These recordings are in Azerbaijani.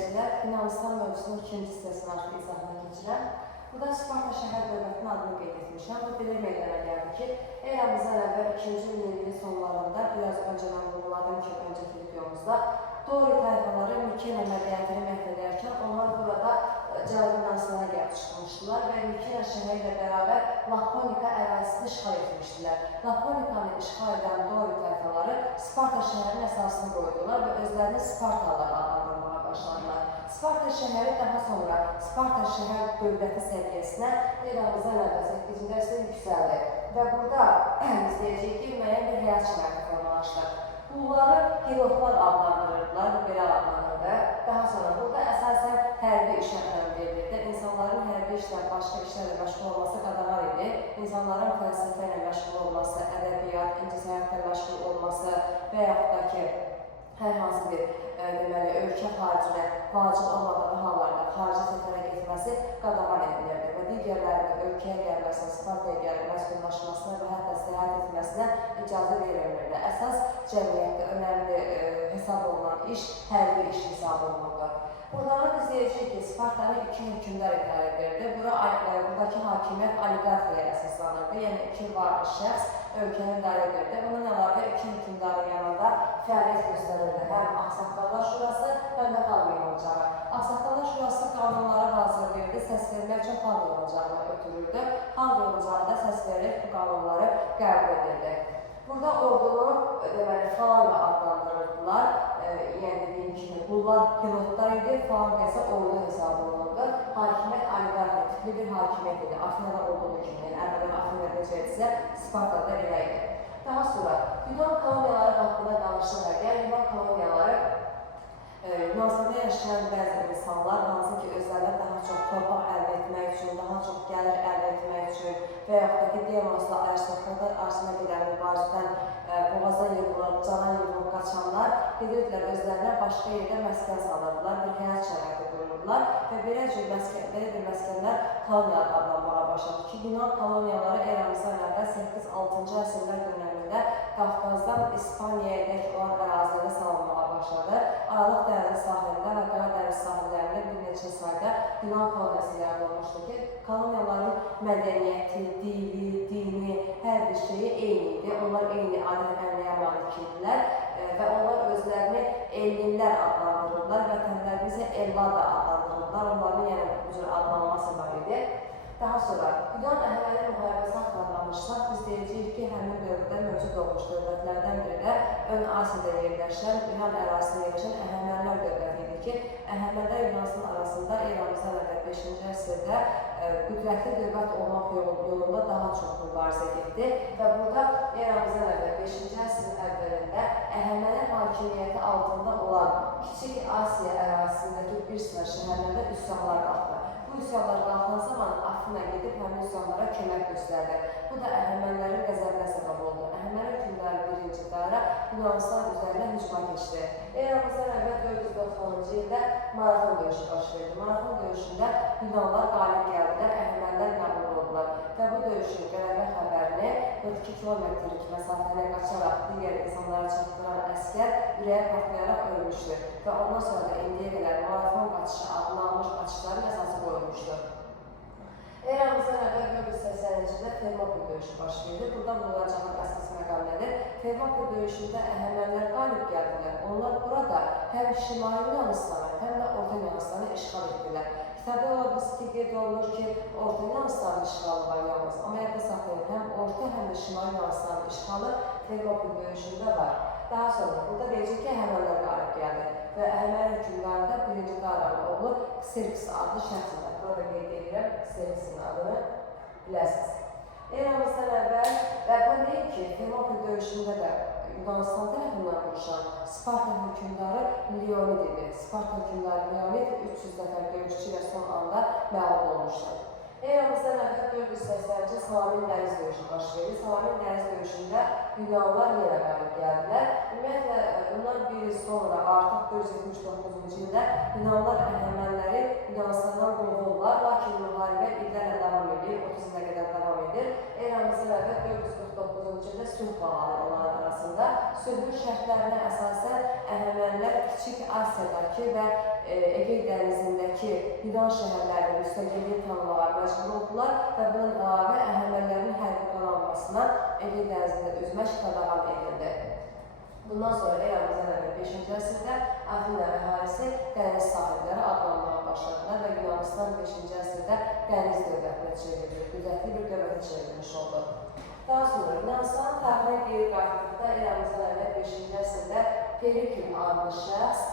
izləyicilər, Yunanistan mövzusunun ikinci hissəsini artıq izahına keçirəm. Burada Sparta şəhər dövlətinin adını qeyd etmişəm. Bu belə meydana gəldi ki, eramızdan əvvəl 2-ci minilliyin sonlarında, biraz öncə mən vurguladım ki, öncəki videomuzda Dori tayfaları Mikena mədəniyyətini məhv edərkən onlar burada Cənubi Yunanistana gəlib çıxmışdılar və Mikena şəhəri ilə bərabər Lakonika ərazisini işğal etmişdilər. Lakonikanı işğal edən Dori tayfaları Sparta şəhərinin əsasını qoydular və özlərini Spartalılar adlandırmağa başladılar. Sparta şəhəri daha sonra Sparta şəhər dövləti səviyyəsinə eramızdan əvvəl 8-ci əsrdə yüksəldi və burada izləyəcəyik ki, müəyyən bir həyat şəraiti formalaşdı. Bunları Helotlar adlandırırdılar, belə adlandırdı. Daha sonra burada əsasən hərbi işə önəm verilirdi. İnsanların hərbi işlə, başqa işlərlə məşğul olması qadağan idi. İnsanların fəlsəfə ilə məşğul olması, ədəbiyyat, incəsənətlə məşğul olması və yaxud da ki, hər hansı bir ölkə xaricinə vacib olmadığı hallarda xarici səfərə getməsi qadağan edilirdi və digərlərinin ölkəyə gəlməsinə, Spartaya gəlib məskunlaşmasına və hətta səyahət etməsinə icazə verilmirdi. Əsas cəmiyyətdə önəmli hesab olunan iş hərbi iş hesab olunurdu. Buradan izləyəcək ki, Spartanı iki hökmdar idarə edirdi. Buradakı hakimiyyət oliqarxiyaya əsaslanırdı, yəni iki varlı şəxs ölkəni idarə edirdi. Bunun əlavə iki hökmdarın yanında fəaliyyət göstərirdi. Həm Ağsaqqallar Şurası, həm də Xalq Yığıncağı. Ağsaqqallar Şurası qanunları hazırlayırdı, səs vermək üçün Xalq Yığıncağına ötürürdü. Xalq Yığıncağı da səs verib bu qanunları qəbul edirdi. Burada ordunu falanla adlandırırdılar. Yəni dediyim kimi, bunlar pilotlar idi, falanla isə ordu hesab olunurdu. Hakimiyyət oliqarxiya tipli bir hakimiyyət idi. Afinada olduğu kimi, yəni əvvələn Afinada necə edirsə, Spartada elə idi. Daha sonra Yunan koloniyaları haqqında danışıq əgər, Yunan koloniyaları Yunanistanda yaşayan bəzi insanlar, hansı ki, özlərinə daha çox torpaq əldə etmək üçün, daha çox gəlir əldə etmək üçün və yaxud da ki, Demosla aristokratlar arasına gedən mübarizədən boğazdan yığılıb, cana yığılıb qaçanlar gedirdilər özlərinə başqa yerdə məskən salırdılar, bir həyat şəraiti qururdular və belə bir məskənlər koloniyalar adlanmağa başladı ki, Yunan koloniyaları eramızdan əvvəl 8-6-cı əsrlər dönəmində Qafqazdan İspaniyaya dək olan ərazilərdə salınmağa başladı. Aralıq dənizi sahilində və Qara dəniz sahillərində bir neçə sayda Yunan koloniyası yaradılmışdı ki, koloniyaların mədəniyyəti, dini, hər bir şeyi eyni idi. Onlar eyni adət-ənənəyə malik idilər və onlar özlərini ellinlər adlandırırdılar, vətənlərini isə Ellada adlandırırdılar. Onların yəni bu cür adlanması var idi. Daha sonra Yunan Əhəməni müharibəsi haqqında danışsaq, biz deyəcəyik ki, həmin dövrdə mövcud olmuş dövlətlərdən biri də Ön Asiyada yerləşən, İran ərazisində yerləşən Əhəmənilər dövləti idi ki, Əhəmənilər Yunanistan arasında eramızdan əvvəl 5-ci əsrdə qüdrətli dövlət olmaq yolunda daha çox mübarizə etdi və burada eramızdan əvvəl 5-ci əsrin əvvəlində Əhəməni hakimiyyəti altında olan Kiçik Asiya ərazisindəki bir sıra şəhərlərdə üsyanlar qalxdı. Bu üsyanlar qalxan zaman Afina gedib həmin üsyanlara kömək göstərdi. Bu da Əhəmənilərin qəzəbinə səbəb oldu. Əhəməni hökmdarı 1-ci Dara Yunanistan üzərinə hücuma keçdi. Eramızdan əvvəl 490-cı ildə Marafon döyüşü baş verdi. Marafon döyüşündə Yunanlar qalib gəldilər, Əhəmənilər məğlub oldular və bu döyüşün qələbə xəbərini 42 kilometrlik məsafəni qaçaraq digər insanlara çatdıran əskər ürəyə partlayaraq ölmüşdü və ondan sonra da indiyə qədər Marafon qaçışı adını almış qaçışların əsası qoyulmuşdu. Eramızdan əvvəl 480-ci ildə Termopil döyüşü baş verdi. Burada vurulacağın əsas məqam nədir? Termopil döyüşündə Əhəmənilər qalib gəldilər. Onlar burada həm Şimali Yunanistanı, həm də Orta Yunanistanı işğal etdilər. Kitabda olabilir ki, qeyd olunur ki, Orta Yunanistanın işğalı var yalnız. Amma yadda saxlayın, həm Orta, həm də Şimali Yunanistanın işğalı Termopil döyüşündə var. Daha sonra burada deyəcək ki, Əhəmənilər qalib gəldi və Əhəməni hökmdarında 1-ci Daranın oğlu Xerxes adlı şəxs var. Burada qeyd edirəm, Xerxesin adını biləsiniz. Eramızdan əvvəl və bunu deyim ki, Termopil döyüşündə də Yunanistan tərəfindən vuruşan Sparta hökmdarı Leonid idi. Sparta hökmdarı Leonid 300 nəfər döyüşçü ilə son anda məğlub olmuşdur. Eramızdan əvvəl 480-ci Salamin dəniz döyüşü baş verdi. Salamin dəniz döyüşündə Yunanlar yenə qalib gəldilər. Ümumiyyətlə, bundan bir il sonra artıq 479-cu ildə Yunanlar Əhəməniləri Yunanistandan qovurlar, lakin müharibə illərlə davam edir, 30 ilə qədər davam edir. Eramızdan əvvəl 449-cu ildə sülh bağlanır onların arasında. sülhün şərtlərinə əsasən Əhəmənilər Kiçik Asiyadakı və Egey dənizindəki Yunan şəhərlərinin müstəqilliyi tanımağa məcbur oldular və bunun əlavə Əhəmənilərin hərbi donanmasına Egey dənizində üzmək qadağan edildi. Bundan sonra eramızdan əvvəl 5-ci əsrdə Afina əhalisi dəniz sahibləri adlanmağa başladılar və Yunanistan 5-ci əsrdə dəniz dövlətinə çevrildi, qüdrətli bir dövlətə çevrilmiş oldu. Daha sonra Yunanistan tarixinə geri qayıtdıqda eramızdan əvvəl 5-ci əsrdə Perikl adlı şəxs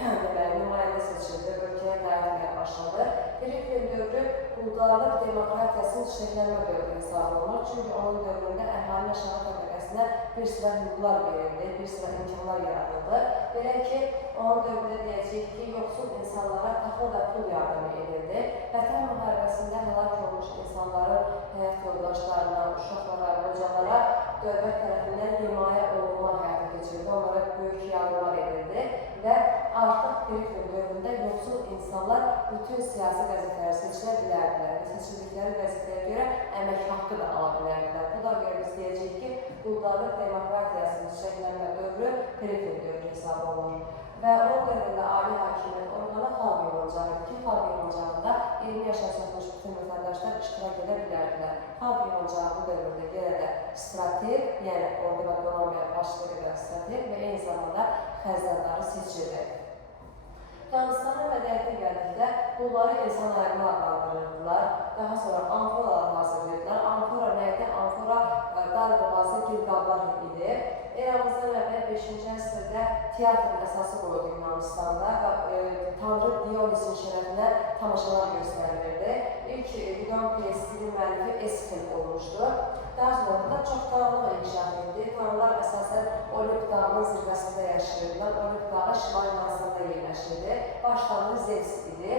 nümayəndə seçildi, ölkəyə dayanmaya başladı. Periklin dövrü quldarlıq demokratiyasının çiçəklənmə dövrü hesab olunur. Çünki onun dövründə əhalinin aşağı təbəqəsinə bir sıra hüquqlar verildi, bir sıra imkanlar yaradıldı. Belə ki, onun dövründə deyəcəyik ki, yoxsul insanlara taxıl və pul yardımı edildi. Vətən müharibəsində həlak olmuş insanların həyat yoldaşlarına, uşaqlara, qocalara dövlət tərəfindən himayə olunma həyata keçirildi. Onlara böyük yardımlar edildi və artıq Perikl dövründə yoxsul insanlar bütün siyasi vəzifələri seçilə bilərdilər və seçildikləri vəzifəyə görə əmək haqqı da ala bilərdilər. Bu da görə biz deyəcəyik ki, quldarlıq demokratiyasının çiçəklənmə dövrü Perikl dövrü hesab olunur. Və o dövründə ali hakimiyyət orqanı xalq yığıncağı idi ki, xalq yığıncağında 20 yaşa çatmış bütün vətəndaşlar iştirak edə bilərdilər. Xalq yığıncağı bu dövrdə yenə də strateg, yəni ordu və donanmaya başlıq edən strateg və eyni zamanda xəzinədarı seçildi. Yunanistanın mədəniyyətinə gəldikdə bunları insan ayağına adlandırırdılar. Daha sonra amforalar hazırlayırdılar. Amfora nə idi? Amfora dar boğazlı gil qablar idi. Eramızdan əvvəl 5-ci əsrdə teatrın əsası qoyuldu Yunanistanda və Tanrı Dionisin şərəfinə tamaşalar göstərilirdi. İlk Yunan pyesinin müəllifi Eskil olmuşdu. Daha sonra burada çox tanrılıq inkişaf etdi. Tanrılar əsasən Olimp dağının zirvəsində yaşayırdılar. Olimp dağı Şimal Yunanistanda yerləşirdi. Baş tanrı Zevs idi.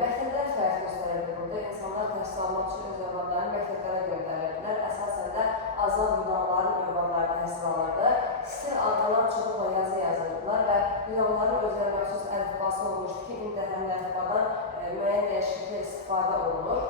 Məktəblər fəaliyyət göstərildi burada. İnsanlar təhsil almaq üçün öz övladlarını məktəblərə göndərirdilər. Əsasən də azad Yunanların övladları təhsil alırdı. Stil adlanan çubuqla yazı yazırdılar və Yunanların özlərə məxsus əlifbası olmuşdu ki, indi həmin əlifbadan müəyyən dəyişikliklə istifadə olunur.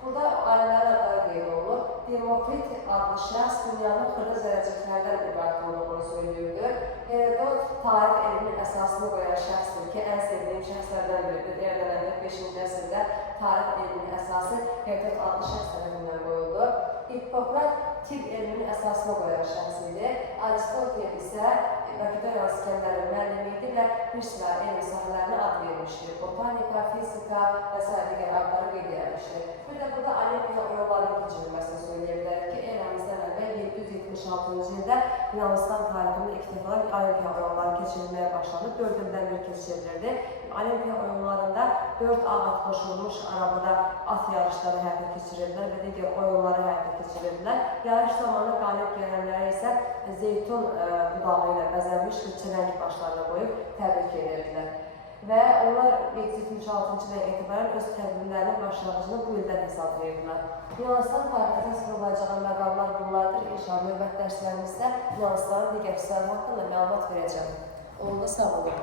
Burada alimlərin adları qeyd olunur. Demokrit adlı şəxs dünyanın xırda zərrəciklərdən ibarət olduğunu söylüyordu. Herodot tarix elminin əsasını qoyan şəxsdir ki, ən sevdiyim şəxslərdən biridir. Eradan əvvəl 5-ci əsrdə tarix elminin əsası Herodot adlı şəxs tərəfindən qoyuldu. Hippokrat tibb elminin əsasını qoyan şəxs idi. Aristotel isə Makedoniya İskəndərin müəllimi idi və bir sıra elm sahələrinə ad vermişdir. Botanika, fizika və s. digər adları qeyd edilmişdir. Bir də burada Olimpiya oyunlarının keçirilməsini söyləyə bilərik ki, eramızdan əvvəl 776-cı ildə Yunanistan tarixinin ilk dəfə Olimpiya oyunları keçirilməyə başlanıb, 4 ildən bir keçirilirdi. Olimpiya oyunlarında 4 at qoşulmuş arabada at yarışları həyata keçirirdilər və digər oyunları həyata keçirirdilər. Yarış zamanı qalib gələnləri isə zeytun budağı ilə bəzənmiş çələng başlarına qoyub təbrik edirdilər. Və onlar 776-cı ildən etibarən öz tədbirlərinin başlanğıcını bu ildən hesablayırdılar. Yunanistan tarixində sıralayacaq məqamlar bunlardır. İnşallah növbət dərslərimizdə Yunanistanın digər hissələri haqqında məlumat verəcəm. Onda sağ olun.